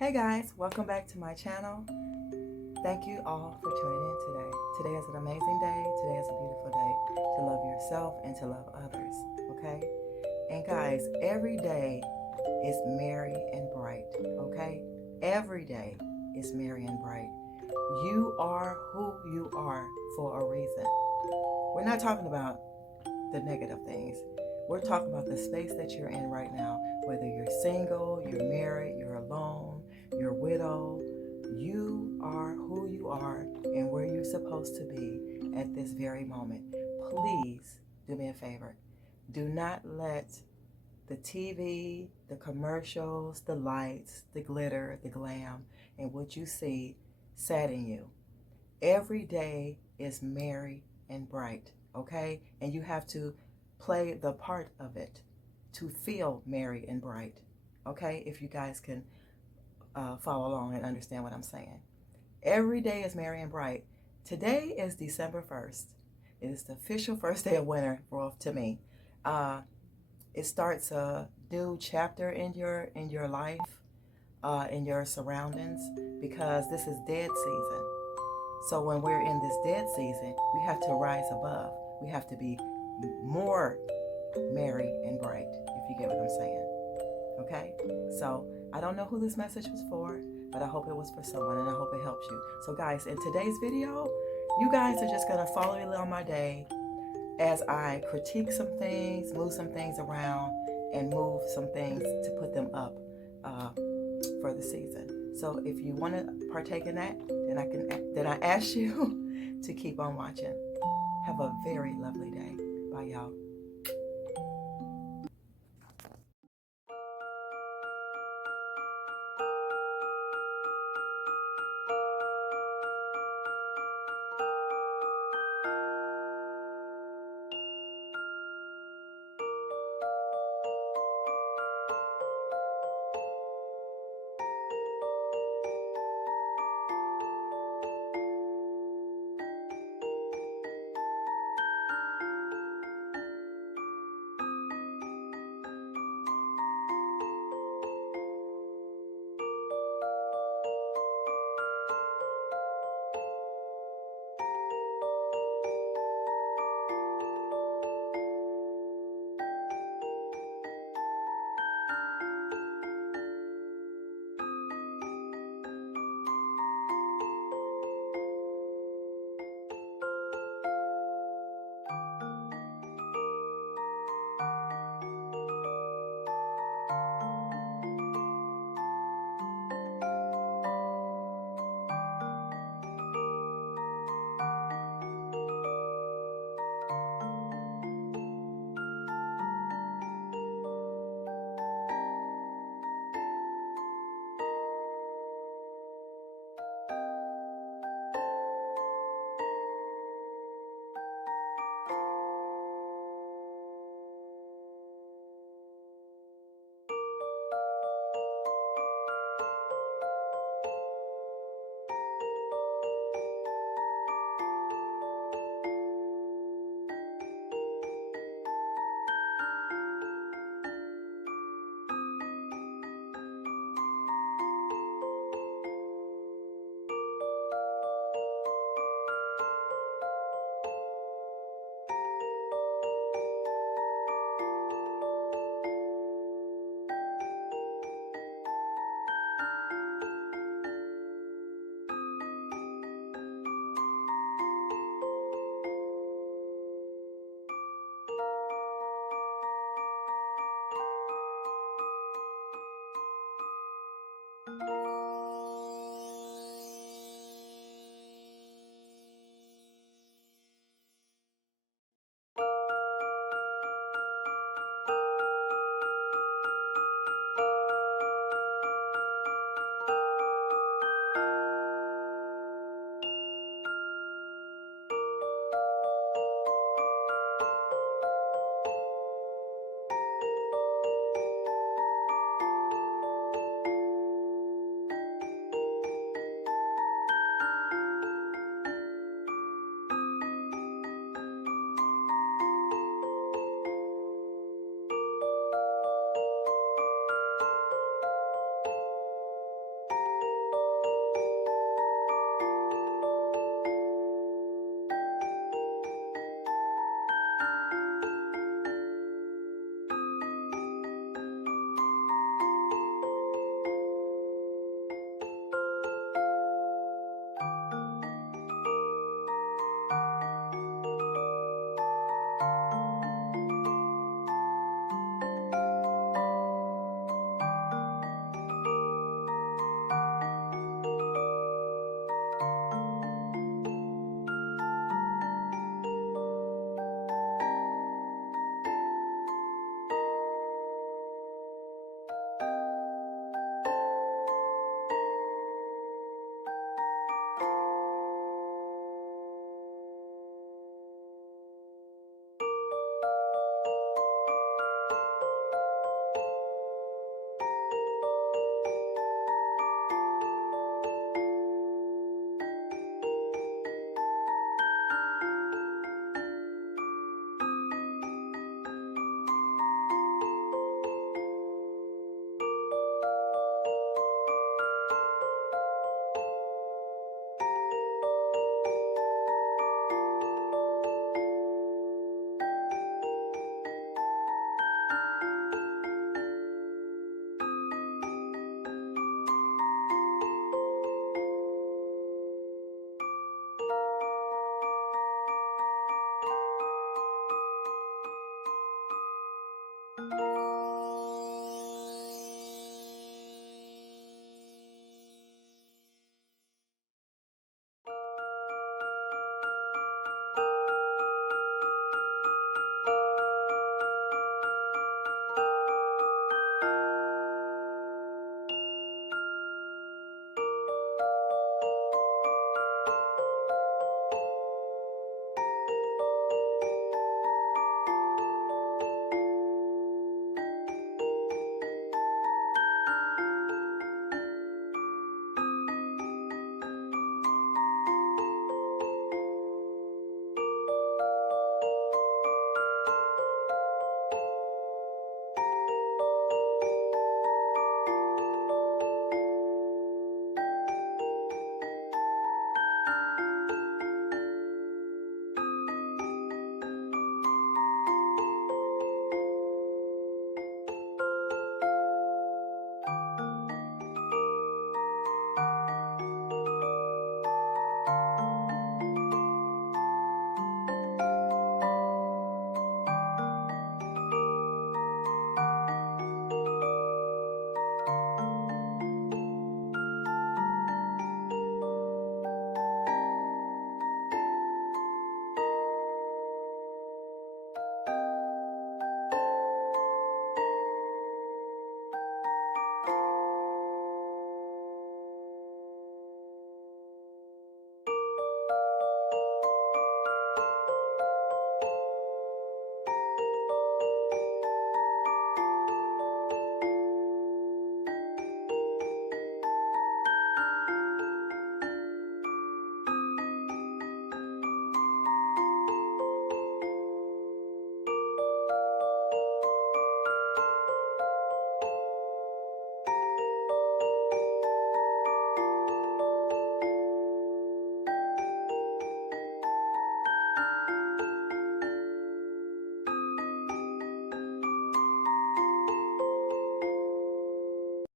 Hey guys, welcome back to my channel. Thank you all for tuning in today. Today is an amazing day. Today is a beautiful day to love yourself and to love others, okay? And guys, every day is merry and bright, okay? Every day is merry and bright. You are who you are for a reason. We're not talking about the negative things. We're talking about the space that you're in right now, whether you're single, you're married, you're alone, you're widowed. You are who you are and where you're supposed to be at this very moment. Please do me a favor. Do not let the TV, the commercials, the lights, the glitter, the glam, and what you see sadden you. Every day is merry and bright, okay? And you have to play the part of it to feel merry and bright, okay? If you guys can follow along and understand what I'm saying. Every day is merry and bright. Today is December 1st. It is the official first day of winter to me. It starts a new chapter in your life, in your surroundings, because this is dead season. So when we're in this dead season, we have to rise above. We have to be more merry and bright, if you get what I'm saying. Okay? So I don't know who this message was for, but I hope it was for someone and I hope it helps you. So guys, in today's video, you guys are just going to follow me along my day as I critique some things, move some things around, and move some things to put them up for the season. So if you want to partake in that, then I ask you to keep on watching. Have a very lovely day. Bye, y'all.